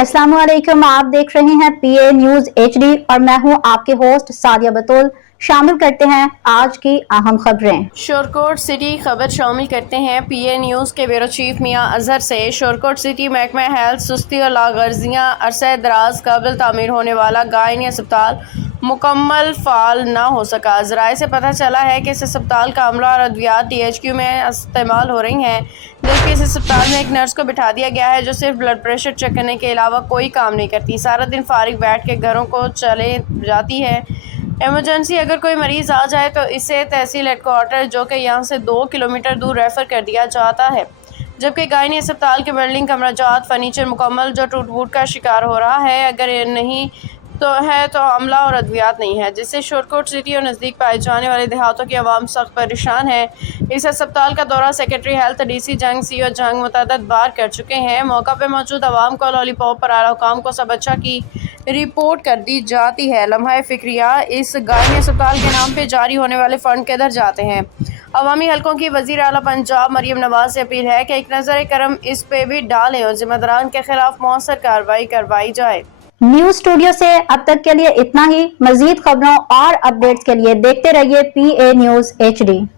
अस्सलाम वालेकुम, आप देख रहे हैं पीए न्यूज एचडी और मैं हूं आपके होस्ट सादिया बतूल। शामिल करते हैं आज की अहम खबरें। शोरकोट सिटी खबर शामिल करते हैं पीए न्यूज़ के ब्यूरो चीफ मियां अजहर से। शोरकोट सिटी महकमा हेल्थ सुस्ती और लागर्जियां अरसे दराज काबिल तामीर होने वाला गायनी अस्पताल मुकम्मल फाल न हो सका। ज़राए से पता चला है कि इस अस्पताल का अमला और अद्वियात THQ में इस्तेमाल हो रही हैं, जबकि इस अस्पताल में एक नर्स को बिठा दिया गया है जो सिर्फ ब्लड प्रेशर चेक करने के अलावा कोई काम नहीं करती। सारा दिन फारिग बैठ के घरों को चले जाती है। इमरजेंसी अगर कोई मरीज़ आ जाए तो इसे तहसील हेडक्वार्टर जो कि यहाँ से 2 किलोमीटर दूर रेफ़र कर दिया जाता है, जबकि गायनी अस्पताल के बिल्डिंग कमराजात फर्नीचर मुकम्मल जो टूट फूट का शिकार हो रहा है। अगर नहीं तो अमला और अद्वियात नहीं है, जिससे शोरकोट सिटी और नज़दीक पाए जाने वाले देहातों की आवाम सख्त परेशान है। इस अस्पताल का दौरा सेक्रेटरी हेल्थ DC जंग CO जंग मुतअद्दिद बार कर चुके हैं। मौका पर मौजूद आवाम को लॉलीपॉप पर आला हुकाम को सब अच्छा की रिपोर्ट कर दी जाती है। लम्हा फिक्रिया इस गायनी अस्पताल के नाम पे जारी होने वाले फंड किधर जाते हैं? अवामी हलकों की वज़ीर आला पंजाब मरियम नवाज से अपील है कि एक नज़र करम इस पे भी डालें और जिम्मेदारान के खिलाफ मौसर कार्रवाई करवाई जाए। न्यूज स्टूडियो से अब तक के लिए इतना ही। मजीद खबरों और अपडेट्स के लिए देखते रहिए पीए न्यूज HD।